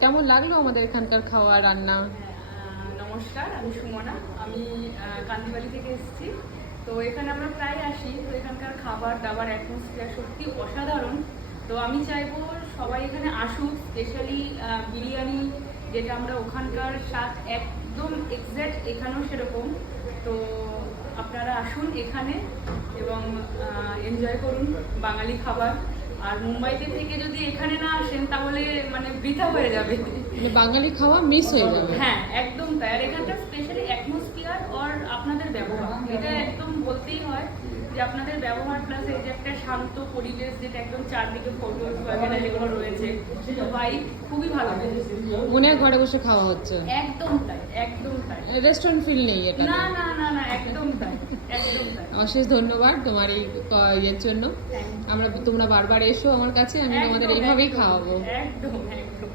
কেমন লাগলো আমাদের এখানকার খাওয়া রান্না? নমস্কার, আমি সুমনা। আমি কান্দিবালি থেকে এসেছি। তো এখানে আমরা প্রায় আসি। তো এখানকার খাবার দাবার অ্যাটমসফিয়ার সত্যি অসাধারণ। তো আমি চাইবো সবাই এখানে আসুক। স্পেশালি বিরিয়ানি, যেটা আমরা ওখানকার স্বাদ একদম এক্স্যাক্ট এখানেও সেরকম। তো আপনারা আসুন এখানে এবং এনজয় করুন বাঙালি খাবার। আর মুম্বাইতে থেকে যদি এখানে না আসেন তাহলে মানে বৃথা হয়ে যাবে। মানে বাঙালি খাওয়া মিস হয়ে যাবে। হ্যাঁ, একদম তাই। আর এখানকার স্পেশালি অ্যাটমসফিয়ার আর আপনাদের ব্যবহার, এটা একদম বলতেই হয় যে আপনাদের ব্যবহার প্লাস এই যে একটা শান্ত পরিবেশ, যেটা একদম চারদিকে ফটো ক্যামেরা যেগুলো রয়েছে, ভাইব খুবই ভালো। মনে হয় ঘরে বসে খাওয়া হচ্ছে। একদম তাই, একদম তাই। রেস্টুরেন্ট ফিল নেই এটা। না না না না, একদম তাই, একদম তাই। অশেষ ধন্যবাদ তোমার এই ইয়ের জন্য। তোমরা বারবার এসো আমার কাছে, আমি তোমাদের এইভাবেই খাওয়াবো। একদম একদম।